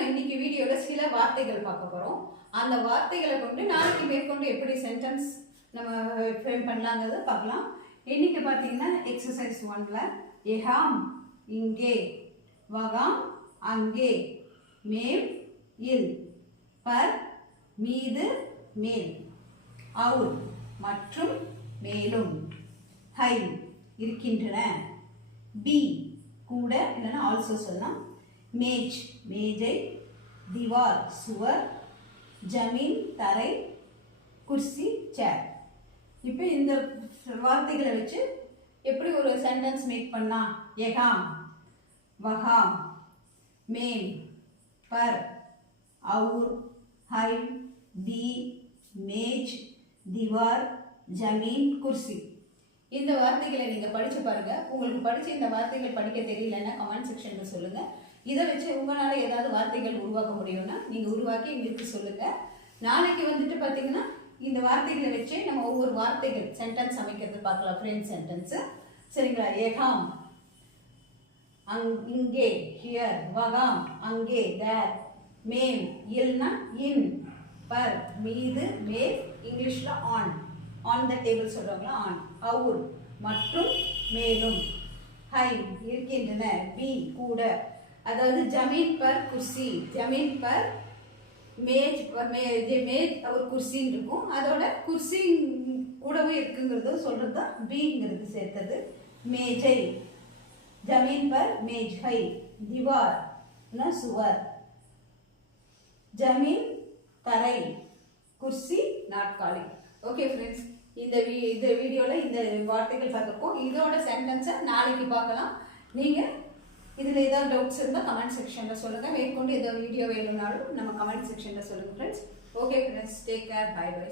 நம்ம இன்னைக்கு வீடியோல சில வார்த்தைகள் பார்க்க போறோம். அந்த வார்த்தைகளை கொண்டு நாளைக்கு மேற்கொண்டு எப்படி சென்டென்ஸ் நம்ம ஃப்ரேம் பண்ணலாங்கிறத பார்க்கலாம். இன்னைக்கு பார்த்தீங்கன்னா எக்ஸசைஸ் 1ல எஹாம் இங்கே, வகாம் அங்கே, மேல் இல், பர் மீது மேல், அவுல் மற்றும் மேலும், ஹை இருக்கின்றன, பி கூட இல்லைன்னா ஆல்சோ சொல்லலாம், மேஜ் மேஜை, திவார் சுவர், ஜமீன் தரை, குர்சி சேர். இப்போ இந்த வார்த்தைகளை வச்சு எப்படி ஒரு சென்டென்ஸ் மேக் பண்ணா? எகாம், வகாம், மேல், பர், அவுர், ஹை, தி, மேஜ், திவார், ஜமீன், குர்சி. இந்த வார்த்தைகளை நீங்கள் படித்து பாருங்கள். உங்களுக்கு படித்து இந்த வார்த்தைகள் படிக்க தெரியலன்னா கமெண்ட் செக்ஷனில் சொல்லுங்கள். இதை வச்சு உங்களால் ஏதாவது வார்த்தைகள் உருவாக்க முடியும்னா நீங்கள் உருவாக்கி எங்களுக்கு சொல்லுங்கள். நாளைக்கு வந்துட்டு பார்த்தீங்கன்னா இந்த வார்த்தைகளை வச்சு நம்ம ஒவ்வொரு வார்த்தைகள் சென்டென்ஸ் அமைக்கிறது பார்க்கலாம். ஃப்ரெண்ட் சென்டென்ஸு சரிங்களா? ஏகாம் இங்கே, ஹியர், வகாம் அங்கே, தேர், மேல் இல்னா இன், பர் மீது மேல், இங்கிலீஷில் ஆன், ஆன் த டேபிள் சொல்கிறாங்களா ஆன், அவுர் மற்றும் மேலும், ஹை இருக்கின்றன, பி கூட, அதாவது ஜமீன் பர் குர்சி, ஜமீன் பர் மேஜ், மேஜ் ஒரு குர்சின்னு இருக்கும். அதோட குர்சி கூடவே இருக்குங்கிறது சொல்கிறது தான் பிங்கிறது சேர்த்தது. மேஜை, ஜமீன் பர் மேஜ், ஹை, திவார் சுவர், ஜமீன் தரை, குர்சி நாற்காலி. ஓகே ஃப்ரெண்ட்ஸ், இந்த வீடியோவில் இந்த வார்த்தைகள் பார்த்துருக்கோம். இதோட சென்டென்ஸை நாளைக்கு பார்க்கலாம். நீங்கள் இதில் ஏதாவது டவுட்ஸ் இருந்தால் கமெண்ட் செக்ஷனில் சொல்லுங்கள். மேற்கொண்டு ஏதோ வீடியோ வேணும்னாலும் நம்ம கமெண்ட் செக்ஷனில் சொல்லுங்கள் friends. Okay friends, take care, bye by.